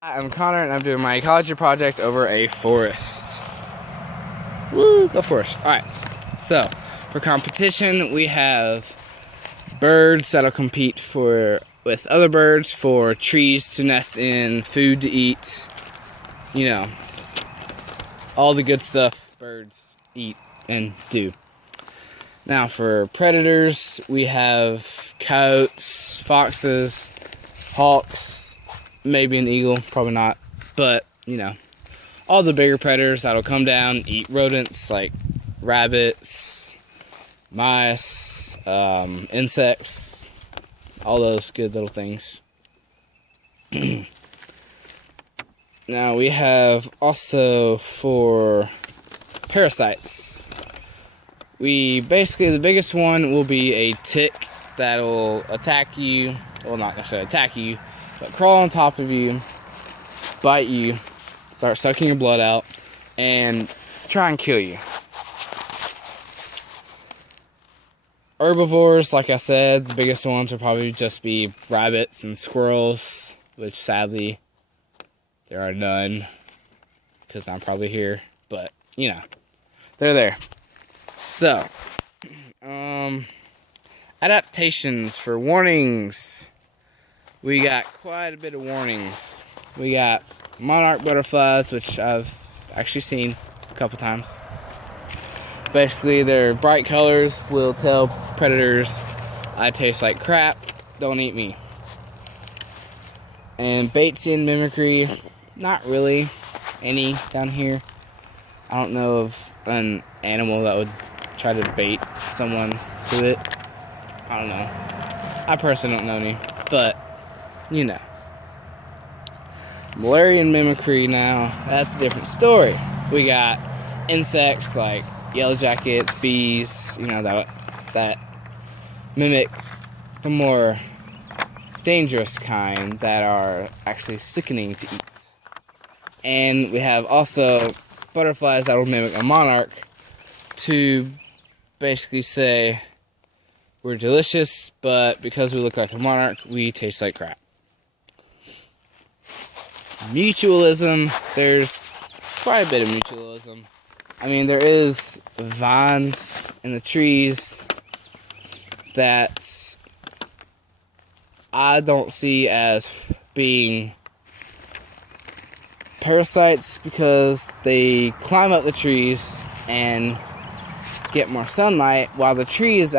I'm Connor, and I'm doing my ecology project over a forest. Woo, go forest. Alright, so for competition, we have birds that'll compete with other birds for trees to nest in, food to eat, you know, all the good stuff birds eat and do. Now for predators, we have coyotes, foxes, hawks, maybe an eagle, probably not, but, you know, all the bigger predators that'll come down, eat rodents like rabbits, mice, insects, all those good little things. Now we have also for parasites. The biggest one will be a tick that'll attack you, well, not necessarily attack you, but crawl on top of you, bite you, start sucking your blood out, and try and kill you. Herbivores, like I said, the biggest ones will probably just be rabbits and squirrels, which sadly there are none, because I'm probably here, but, you know, they're there. So, adaptations for warnings. We got quite a bit of warnings. We got monarch butterflies, which I've actually seen a couple times. Basically, their bright colors will tell predators, I taste like crap, don't eat me. And Batesian mimicry, not really any down here. I don't know of an animal that would try to bait someone to it. I don't know. I personally don't know any, but, you know. Malarian mimicry now, that's a different story. We got insects like yellow jackets, bees, you know, that mimic the more dangerous kind that are actually sickening to eat. And we have also butterflies that will mimic a monarch to basically say we're delicious, but because we look like a monarch, we taste like crap. Mutualism, there's quite a bit of mutualism. I mean, there is vines in the trees that I don't see as being parasites because they climb up the trees and get more sunlight, while the tree is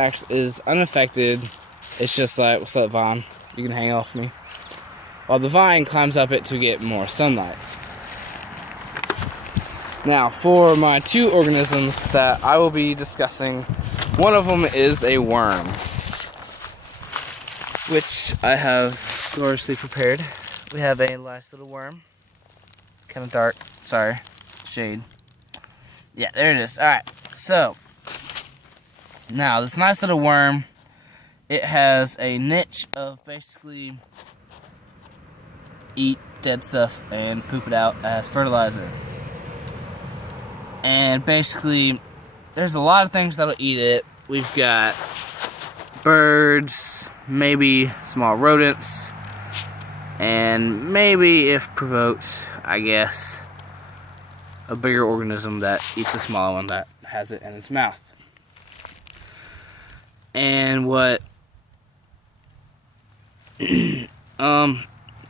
unaffected. It's just like, what's up, vine? You can hang off me. While the vine climbs up it to get more sunlight. Now, for my two organisms that I will be discussing, one of them is a worm, which I have gloriously prepared. We have a nice little worm. Kind of dark. Sorry. Shade. Yeah, there it is. Alright, so now this nice little worm, it has a niche of basically eat dead stuff and poop it out as fertilizer. And basically, there's a lot of things that'll eat it. We've got birds, maybe small rodents, and maybe, if provoked, I guess, a bigger organism that eats a small one that has it in its mouth. And what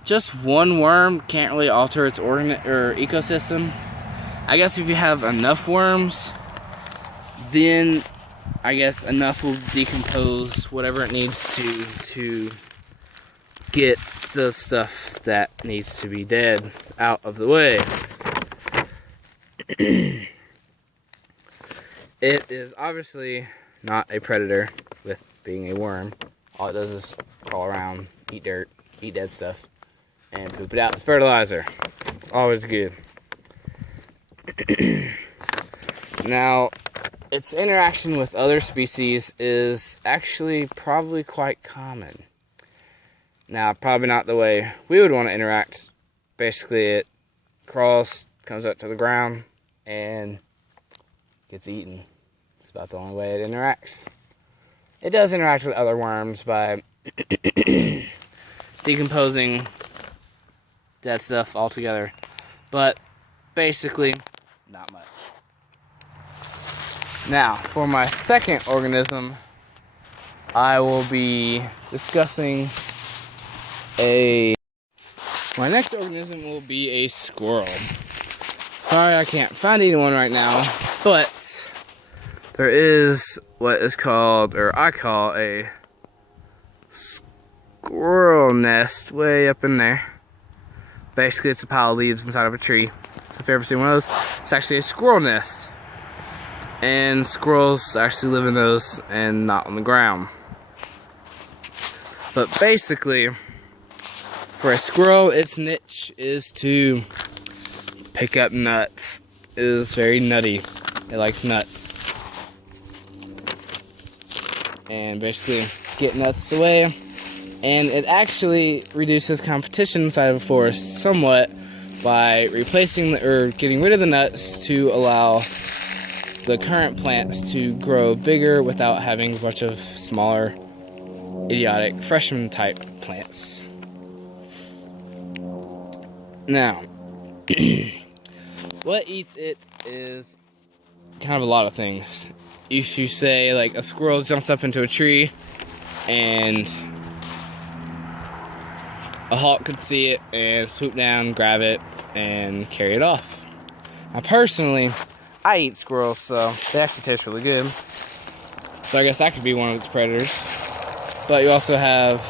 just one worm can't really alter its ecosystem. I guess if you have enough worms, then I guess enough will decompose whatever it needs to get the stuff that needs to be dead out of the way. It is obviously not a predator with being a worm. All it does is crawl around, eat dirt, eat dead stuff, and poop it out as fertilizer. Always good. Now, its interaction with other species is actually probably quite common. Now, probably not the way we would want to interact. Basically, it crawls, comes up to the ground, and gets eaten. It's about the only way it interacts. It does interact with other worms by decomposing dead stuff altogether. But basically, not much. Now, for my second organism, I will be discussing my next organism will be a squirrel. Sorry I can't find anyone right now, but there is what is called, or I call, a squirrel nest way up in there. Basically, it's a pile of leaves inside of a tree. So if you've ever seen one of those, it's actually a squirrel nest. And squirrels actually live in those and not on the ground. But basically, for a squirrel, its niche is to pick up nuts. It is very nutty. It likes nuts. And basically get nuts away. And it actually reduces competition inside of a forest somewhat by replacing or getting rid of the nuts to allow the current plants to grow bigger without having a bunch of smaller, idiotic freshman type plants. Now, what eats it is kind of a lot of things. If you say, like, a squirrel jumps up into a tree and a hawk could see it and swoop down, grab it, and carry it off. Now, personally, I eat squirrels, so they actually taste really good. So I guess that could be one of its predators. But you also have,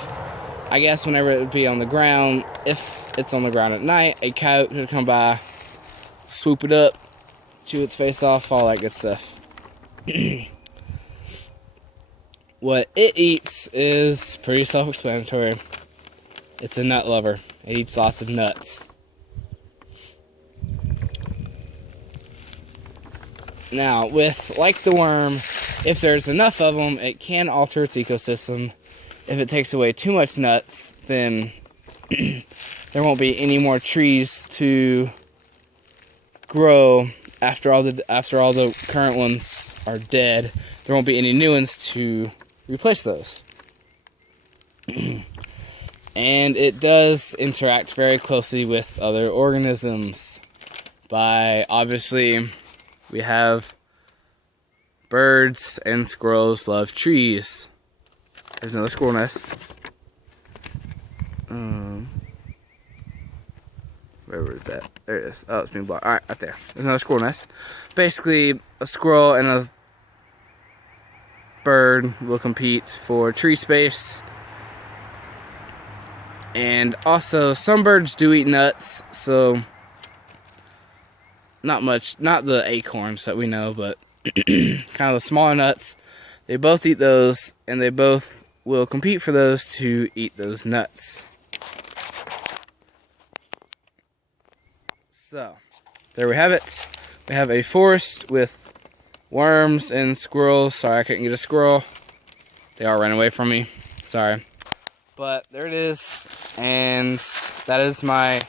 I guess, whenever it would be on the ground, if it's on the ground at night, a coyote could come by, swoop it up, chew its face off, all that good stuff. What it eats is pretty self-explanatory. It's a nut lover. It eats lots of nuts. Now, with, like the worm, if there's enough of them, it can alter its ecosystem. If it takes away too much nuts, then there won't be any more trees to grow after all the current ones are dead. There won't be any new ones to replace those. And it does interact very closely with other organisms. By, obviously, we have birds and squirrels love trees. There's another squirrel nest. Where is that? There it is. Oh, it's being blocked. Alright, right there. There's another squirrel nest. Basically, a squirrel and a bird will compete for tree space. And also, some birds do eat nuts, so not much, not the acorns that we know, but kind of the smaller nuts. They both eat those, and they both will compete for those to eat those nuts. So, there we have it. We have a forest with worms and squirrels. Sorry, I couldn't get a squirrel. They all ran away from me. Sorry. But there it is, and that is my